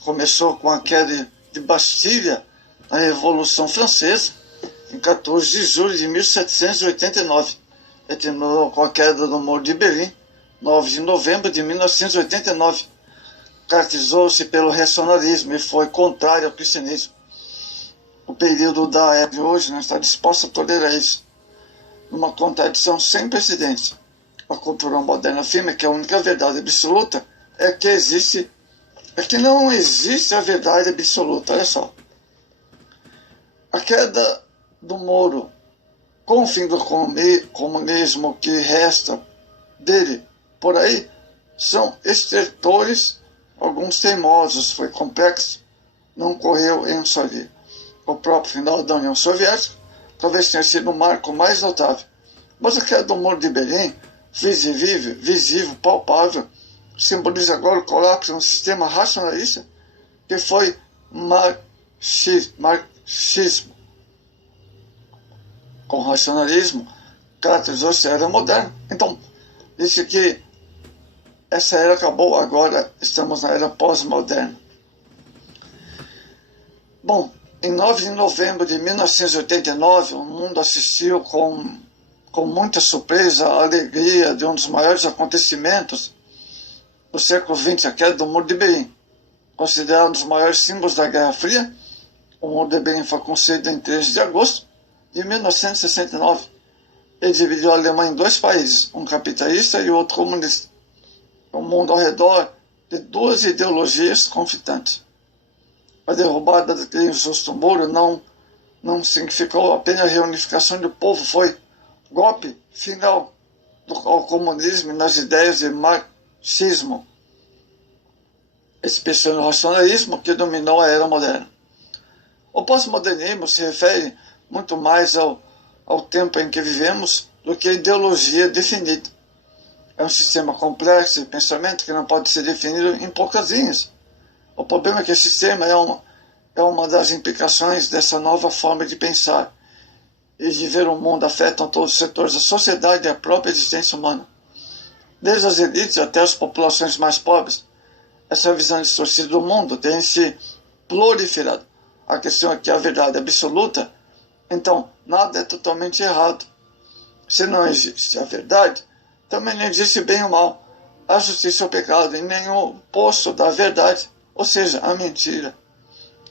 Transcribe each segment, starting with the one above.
Começou com a queda de Bastilha na Revolução Francesa, em 14 de julho de 1789, e terminou com a queda do Muro de Berlim, 9 de novembro de 1989. Caracterizou-se pelo racionalismo e foi contrário ao cristianismo. O período da época de hoje não está disposto a tolerar isso, numa contradição sem precedentes. A cultura moderna afirma que a única verdade absoluta é que não existe a verdade absoluta. Olha só. A queda do muro, com o fim do comunismo que resta dele por aí, são estertores, alguns teimosos, foi complexo, não correu em um só dia. O próprio final da União Soviética talvez tenha sido o marco mais notável. Mas a queda do muro de Berlim, visível, palpável, simboliza agora o colapso de um sistema racionalista que foi marxismo. Com racionalismo, caracterizou-se a era moderna. Então, disse que essa era acabou, agora estamos na era pós-moderna. Bom, em 9 de novembro de 1989, o mundo assistiu com muita surpresa a alegria de um dos maiores acontecimentos do século XX, a queda do Muro de Berlim. Considerado um dos maiores símbolos da Guerra Fria, o Muro de Berlim foi construído em 13 de agosto de 1969. Ele dividiu a Alemanha em dois países, um capitalista e outro comunista. O mundo ao redor de duas ideologias conflitantes. A derrubada daquele injusto muro não significou apenas a reunificação do povo, foi golpe final ao comunismo e nas ideias de marxismo, especialmente no racionalismo que dominou a era moderna. O pós-modernismo se refere muito mais ao tempo em que vivemos do que a ideologia definida. É um sistema complexo de pensamento que não pode ser definido em poucas linhas. O problema é que esse sistema é uma das implicações dessa nova forma de pensar e de ver o mundo afetam todos os setores da sociedade e a própria existência humana. Desde as elites até as populações mais pobres, essa visão distorcida do mundo tem se proliferado. A questão é que a verdade absoluta, então, nada é totalmente errado. Se não existe a verdade, também não existe bem ou mal, a justiça ou o pecado, e nem o oposto da verdade, ou seja, a mentira.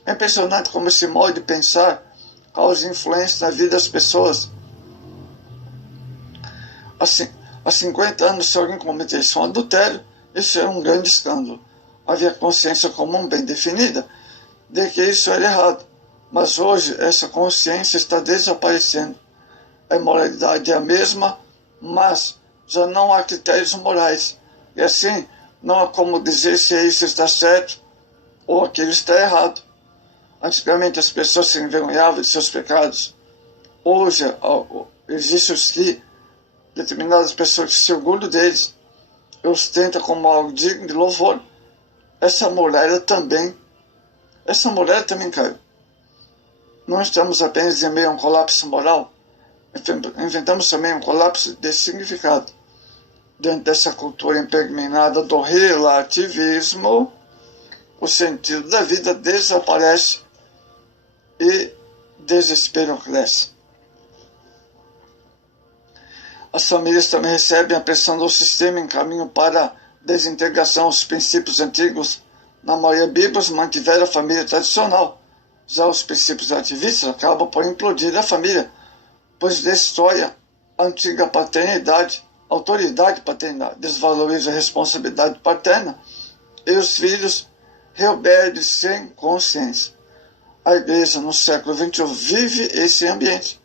É impressionante como esse modo de pensar causa influência na vida das pessoas. Assim, há 50 anos, se alguém cometesse um adultério, isso era um grande escândalo. Havia consciência comum bem definida de que isso era errado. Mas hoje essa consciência está desaparecendo. A imoralidade é a mesma, mas já não há critérios morais. E assim, não há como dizer se isso está certo ou aquilo está errado. Antigamente as pessoas se envergonhavam de seus pecados. Hoje existem os que determinadas pessoas se orgulham deles e os tentam como algo digno de louvor. Essa mulher também caiu. Não estamos apenas em meio a um colapso moral, inventamos também um colapso de significado. Dentro dessa cultura impregnada do relativismo, o sentido da vida desaparece e desespero cresce. As famílias também recebem a pressão do sistema em caminho para a desintegração. Os princípios antigos, na maioria bíblicos, mantiveram a família tradicional. Já os princípios ativistas acabam por implodir a família, pois destrói a antiga paternidade, autoridade paterna, desvaloriza a responsabilidade paterna e os filhos rebeldes sem consciência. A igreja no século XXI vive esse ambiente.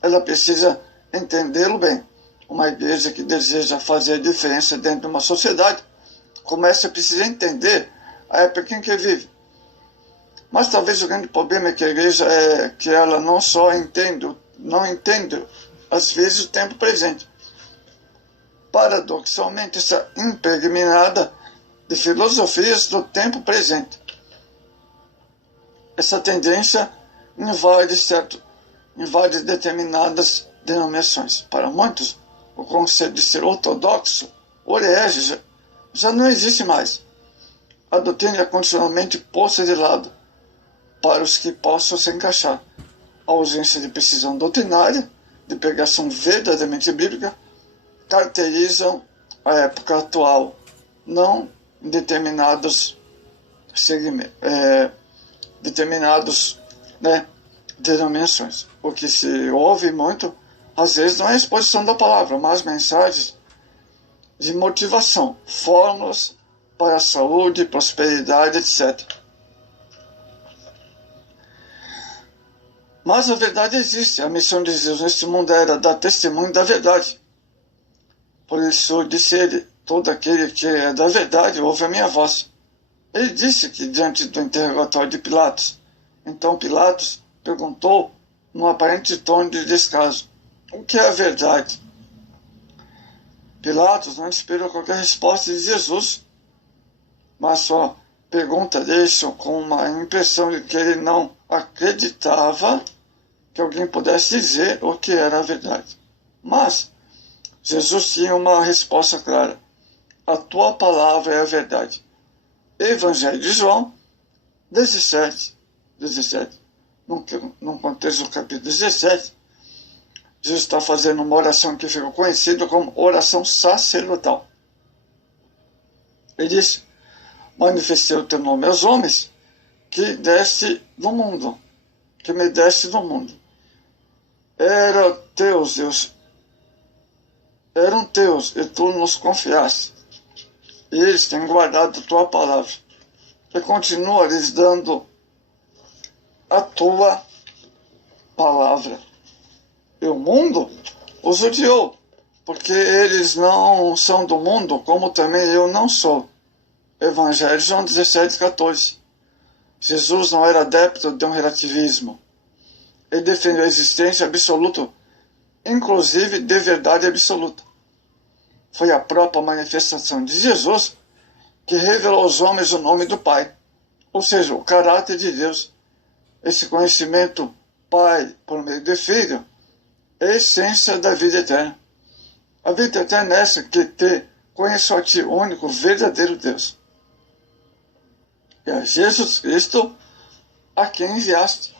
Ela precisa entendê-lo bem. Uma igreja que deseja fazer a diferença dentro de uma sociedade começa a precisar entender a época em que vive. Mas talvez o grande problema é que a igreja que ela não só não entende às vezes o tempo presente. Paradoxalmente, está impregnada de filosofias do tempo presente. Essa tendência invade determinadas denominações. Para muitos, o conceito de ser ortodoxo ou herege já não existe mais. A doutrina é continuamente posta de lado para os que possam se encaixar. A ausência de precisão doutrinária, de pregação verdadeiramente bíblica, caracterizam a época atual, não em determinados segmentos, denominações. O que se ouve muito, às vezes, não é a exposição da palavra, mas mensagens de motivação, fórmulas para a saúde, prosperidade, etc. Mas a verdade existe. A missão de Jesus neste mundo era dar testemunho da verdade. Por isso disse ele: todo aquele que é da verdade ouve a minha voz. Ele disse que diante do interrogatório de Pilatos, então Pilatos perguntou num aparente tom de descaso: o que é a verdade? Pilatos não esperou qualquer resposta de Jesus, mas sua pergunta deixou com uma impressão de que ele não acreditava que alguém pudesse dizer o que era a verdade. Mas Jesus tinha uma resposta clara: a tua palavra é a verdade. Evangelho de João 17, no contexto do capítulo 17, Jesus está fazendo uma oração que ficou conhecida como oração sacerdotal. Ele disse: manifestei o teu nome aos homens que deste no mundo, que me deste no mundo. Eram teus, e tu nos confiaste. E eles têm guardado a tua palavra. E continua lhes dando a tua palavra. E o mundo os odiou, porque eles não são do mundo, como também eu não sou. Evangelho de João 17,14. Jesus não era adepto de um relativismo. Ele defendeu a existência absoluta, inclusive de verdade absoluta. Foi a própria manifestação de Jesus que revelou aos homens o nome do Pai, ou seja, o caráter de Deus. Esse conhecimento Pai por meio do Filho é a essência da vida eterna. A vida eterna é essa, que te conheço a ti, o único verdadeiro Deus. E a Jesus Cristo a quem enviaste.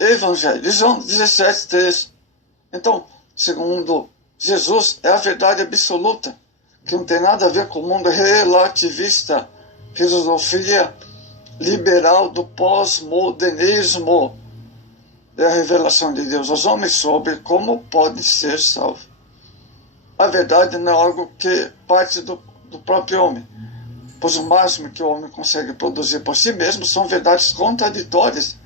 Evangelho de João 17,3. Então, segundo Jesus, é a verdade absoluta, que não tem nada a ver com o mundo relativista, filosofia liberal do pós-modernismo. É a revelação de Deus aos homens sobre como pode ser salvo. A verdade não é algo que parte do próprio homem, pois o máximo que o homem consegue produzir por si mesmo são verdades contraditórias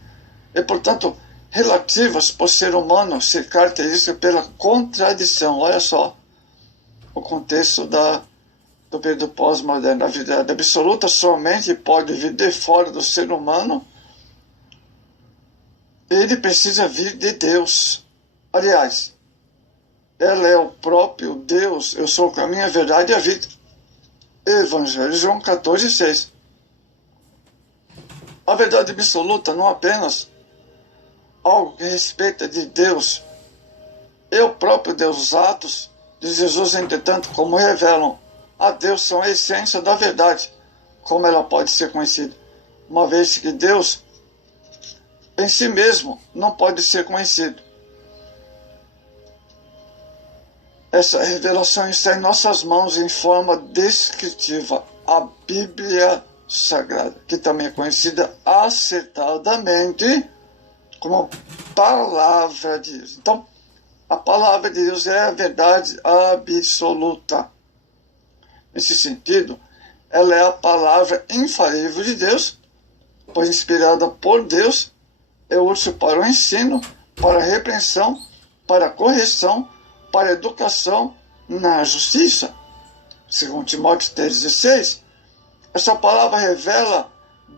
e, portanto, relativas por ser humano ser característica pela contradição. Olha só o contexto do período pós-moderno. A verdade absoluta somente pode vir de fora do ser humano. Ele precisa vir de Deus. Aliás, ela é o próprio Deus. Eu sou o caminho, a verdade e a vida. Evangelho de João 14,6. A verdade absoluta não apenas algo que respeita de Deus, é o próprio Deus. Os atos de Jesus, entretanto, como revelam a Deus, são a essência da verdade, como ela pode ser conhecida, uma vez que Deus em si mesmo não pode ser conhecido. Essa revelação está em nossas mãos em forma descritiva, a Bíblia Sagrada, que também é conhecida acertadamente como Palavra de Deus. Então, a Palavra de Deus é a verdade absoluta. Nesse sentido, ela é a palavra infalível de Deus, pois inspirada por Deus, é útil para o ensino, para a repreensão, para a correção, para a educação na justiça. Segundo Timóteo 3,16, essa palavra revela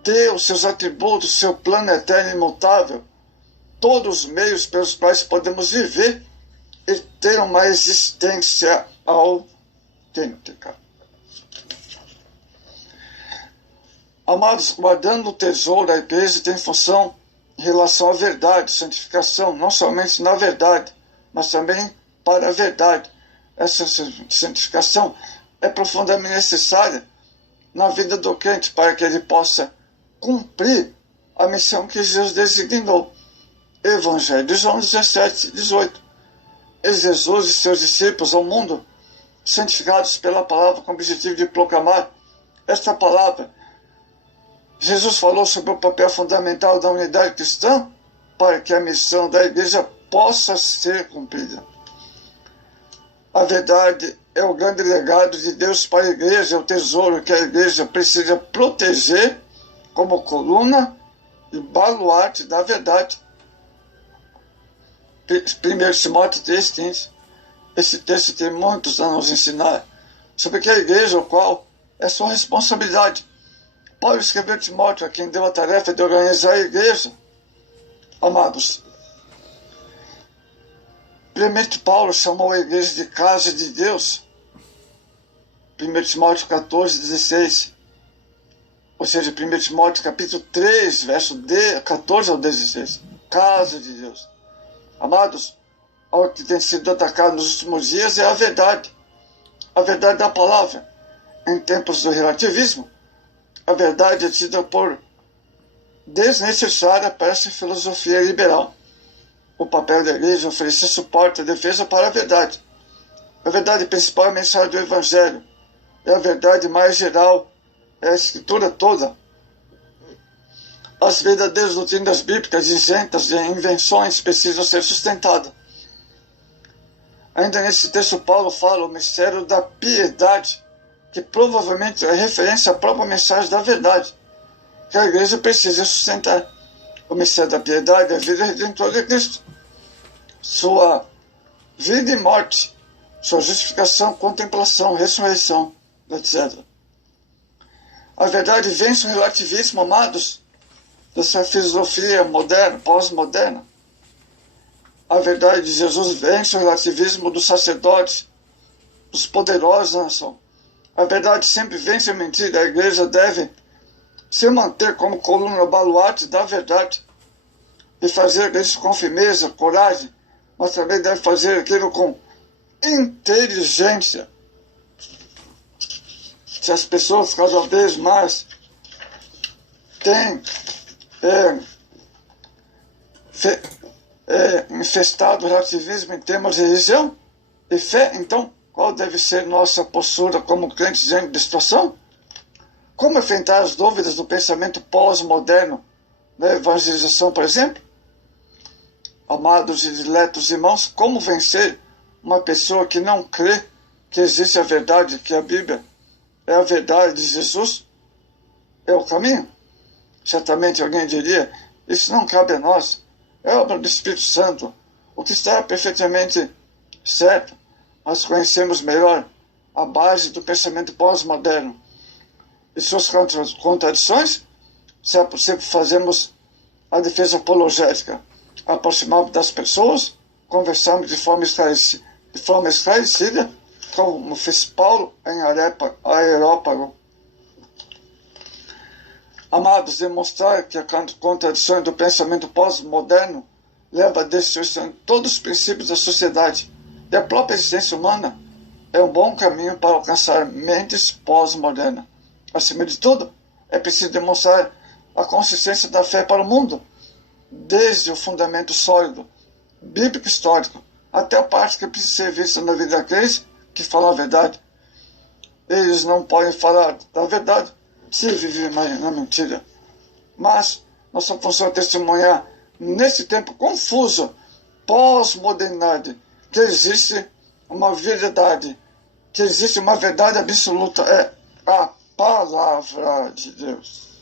Deus, seus atributos, seu plano eterno e imutável, todos os meios pelos quais podemos viver e ter uma existência autêntica. Amados, guardando o tesouro da igreja tem função em relação à verdade, santificação, não somente na verdade, mas também para a verdade. Essa santificação é profundamente necessária na vida do crente para que ele possa cumprir a missão que Jesus designou. Evangelho de João 17, 18. E Jesus e seus discípulos ao mundo, santificados pela palavra com o objetivo de proclamar esta palavra. Jesus falou sobre o papel fundamental da unidade cristã para que a missão da igreja possa ser cumprida. A verdade é o grande legado de Deus para a igreja, é o tesouro que a igreja precisa proteger como coluna e baluarte da verdade. 1 Timóteo 3,15. Esse texto tem muitos a nos ensinar sobre que a igreja, o qual é sua responsabilidade. Paulo escreveu a Timóteo, a quem deu a tarefa de organizar a igreja. Amados, primeiro Paulo chamou a igreja de casa de Deus. 1 Timóteo 14, 16. Ou seja, 1 Timóteo capítulo 3, verso 14 ao 16. Casa de Deus. Amados, o que tem sido atacado nos últimos dias é a verdade da palavra. Em tempos do relativismo, a verdade é tida por desnecessária para essa filosofia liberal. O papel da igreja é oferecer suporte e defesa para a verdade. A verdade principal é a mensagem do Evangelho. É a verdade mais geral, é a Escritura toda. As verdadeiras doutrinas bíblicas isentas de invenções precisam ser sustentadas. Ainda nesse texto, Paulo fala o mistério da piedade, que provavelmente é referência à própria mensagem da verdade, que a igreja precisa sustentar. O mistério da piedade é a vida redentora de Cristo, sua vida e morte, sua justificação, contemplação, ressurreição, etc. A verdade vence o relativismo, amados, dessa filosofia moderna, pós-moderna. A verdade de Jesus vence o relativismo dos sacerdotes, dos poderosos na nação. A verdade sempre vence a mentira. A igreja deve se manter como coluna baluarte da verdade e fazer isso com firmeza, coragem, mas também deve fazer aquilo com inteligência. Se as pessoas cada vez mais têm infestado o relativismo em termos de religião e fé, então qual deve ser nossa postura como crentes diante da situação? Como enfrentar as dúvidas do pensamento pós-moderno da evangelização, por exemplo? Amados e diletos irmãos, como vencer uma pessoa que não crê que existe a verdade, que a Bíblia é a verdade de Jesus? É o caminho? Certamente alguém diria, isso não cabe a nós, é obra do Espírito Santo, o que está perfeitamente certo, mas conhecemos melhor a base do pensamento pós-moderno e suas contradições. Sempre fazemos a defesa apologética, aproximamos das pessoas, conversamos de forma esclarecida, como fez Paulo em Areópago. Amados, demonstrar que a contradição do pensamento pós-moderno leva à destruição de todos os princípios da sociedade e a própria existência humana é um bom caminho para alcançar mentes pós-modernas. Acima de tudo, é preciso demonstrar a consistência da fé para o mundo, desde o fundamento sólido, bíblico histórico, até a parte que precisa ser vista na vida daqueles que falam a verdade. Eles não podem falar da verdade se viver na mentira. Mas nossa função é testemunhar nesse tempo confuso, pós-modernidade, que existe uma verdade, que existe uma verdade absoluta, é a palavra de Deus.